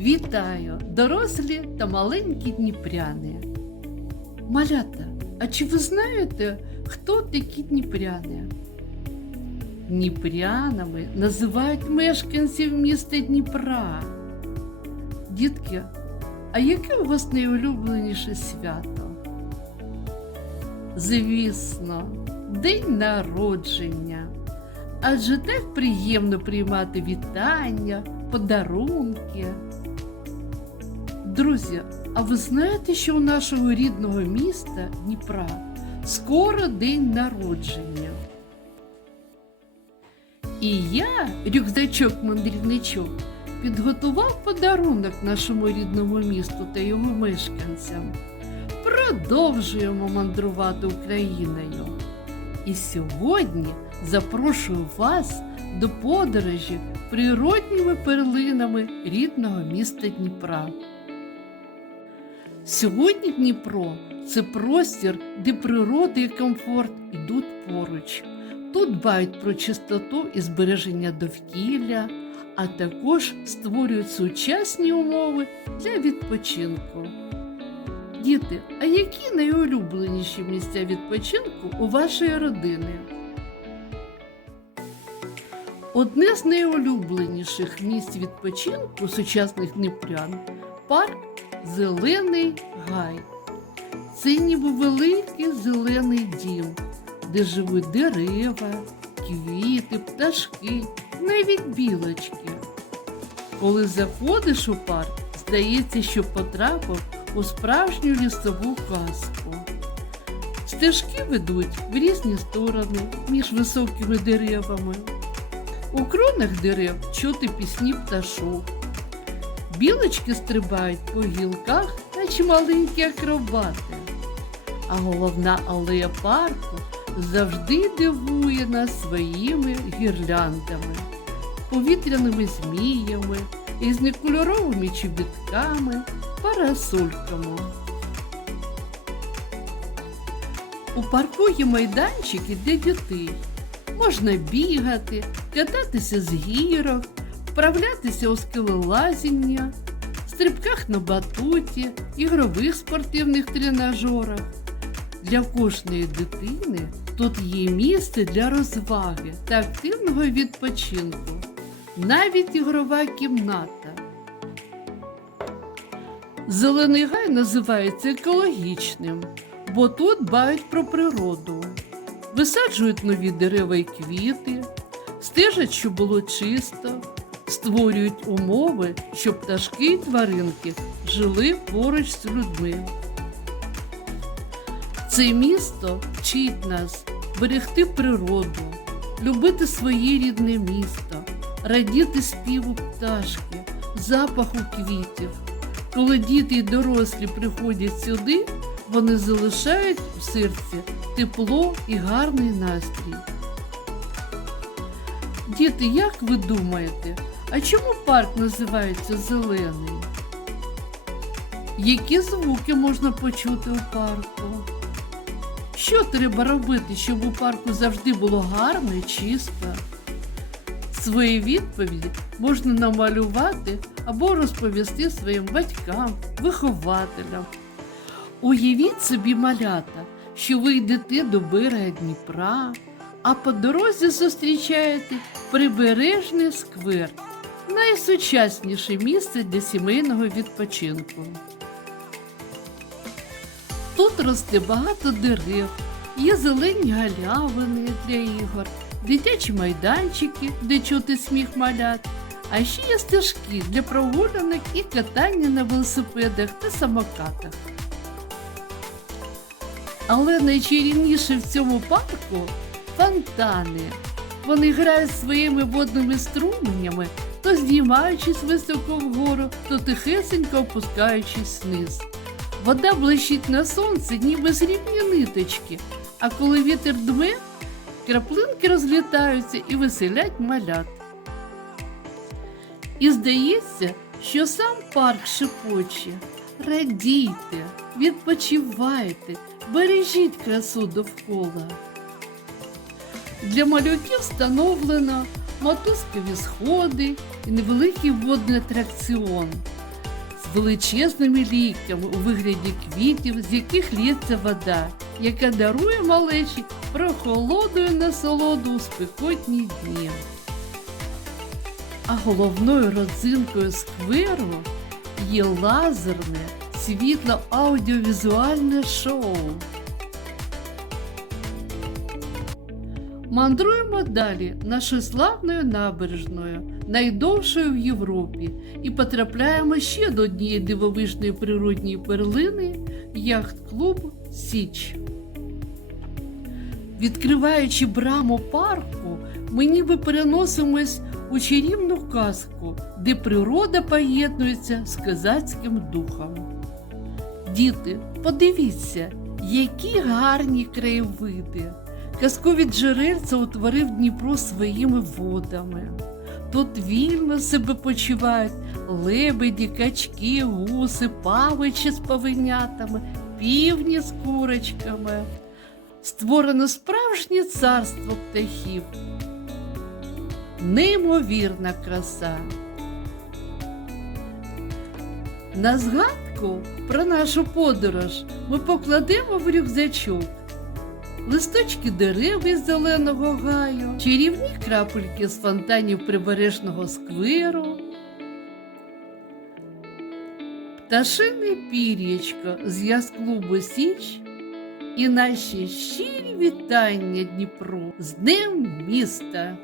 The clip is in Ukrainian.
Вітаю, дорослі та маленькі дніпряни. Малята, а чи ви знаєте, хто такі дніпряни? Дніпрянами називають мешканців міста Дніпра. Дітки, а яке у вас найулюбленіше свято? Звісно, день народження. Адже так приємно приймати вітання, подарунки. Друзі, а ви знаєте, що у нашого рідного міста Дніпра скоро день народження? І я, рюкзачок-мандрівничок, підготував подарунок нашому рідному місту та його мешканцям. Продовжуємо мандрувати Україною. І сьогодні запрошую вас до подорожі природніми перлинами рідного міста Дніпра. Сьогодні Дніпро це простір, де природа і комфорт йдуть поруч. Тут дбають про чистоту і збереження довкілля, а також створюють сучасні умови для відпочинку. Діти, а які найулюбленіші місця відпочинку у вашої родини? Одне з найулюбленіших місць відпочинку сучасних дніпрян парк Зелений Гай. Це ніби великий зелений дім, де живуть дерева, квіти, пташки, навіть білочки. Коли заходиш у парк, здається, що потрапив у справжню лісову казку. Стежки ведуть в різні сторони між високими деревами. У кронах дерев чути пісні пташок. Білочки стрибають по гілках, наче маленькі акробати. А головна алея парку завжди дивує нас своїми гірляндами, повітряними зміями, різнокольоровими чобітками, парасольками. У парку є майданчики для дітей. Можна бігати, кататися з гірок, вправлятися у скелелазіння, стрибках на батуті, ігрових спортивних тренажерах. Для кожної дитини тут є місце для розваги та активного відпочинку, навіть ігрова кімната. Зелений гай називається екологічним, бо тут дбають про природу, висаджують нові дерева і квіти, стежать, щоб було чисто, створюють умови, щоб пташки і тваринки жили поруч з людьми. Це місто вчить нас берегти природу, любити своє рідне місто, радіти співу пташки, запаху квітів. Коли діти й дорослі приходять сюди, вони залишають в серці тепло і гарний настрій. Діти, як ви думаєте, а чому парк називається зелений? Які звуки можна почути у парку? Що треба робити, щоб у парку завжди було гарно і чисто? Свої відповіді можна намалювати або розповісти своїм батькам, вихователям. Уявіть собі малята, що ви йдете до берега Дніпра, а по дорозі зустрічаєте прибережний сквер, найсучасніше місце для сімейного відпочинку. Тут росте багато дерев, є зелені галявини для ігор, дитячі майданчики, де чути сміх малят, а ще є стежки для прогулянок і катання на велосипедах та самокатах. Але найчарівніше в цьому парку фонтани. Вони грають своїми водними струменями, то здіймаючись високо вгору, то тихесенько опускаючись вниз. Вода блищить на сонці, ніби срібні ниточки, а коли вітер дме, краплинки розлітаються і веселять малят. І здається, що сам парк шепоче. Радійте, відпочивайте, бережіть красу довкола. Для малюків встановлено мотузкові сходи і невеликий водний атракціон. з величезними ліктями у вигляді квітів, з яких лється вода, яка дарує малечі прохолодою насолоду у спекотні дні. А головною родзинкою скверу є лазерне світло-аудіовізуальне шоу. Мандруємо далі нашою славною набережною, найдовшою в Європі, і потрапляємо ще до однієї дивовижної природньої перлини яхт-клуб Січ. Відкриваючи браму парку, ми ніби переносимось у чарівну казку, де природа поєднується з козацьким духом. Діти, подивіться, які гарні краєвиди. Казкові джерельця утворив Дніпро своїми водами. Тут вільно себе почувають лебеді, качки, гуси, павичі з павенятами, півні з курочками. Створено справжнє царство птахів. Неймовірна краса. На згадку про нашу подорож ми покладемо в рюкзачок листочки дерев із зеленого гаю, чарівні крапельки з фонтанів прибережного скверу, пташине пір'ячко з ясклубу Січ і наші щирі вітання Дніпру з Днем міста.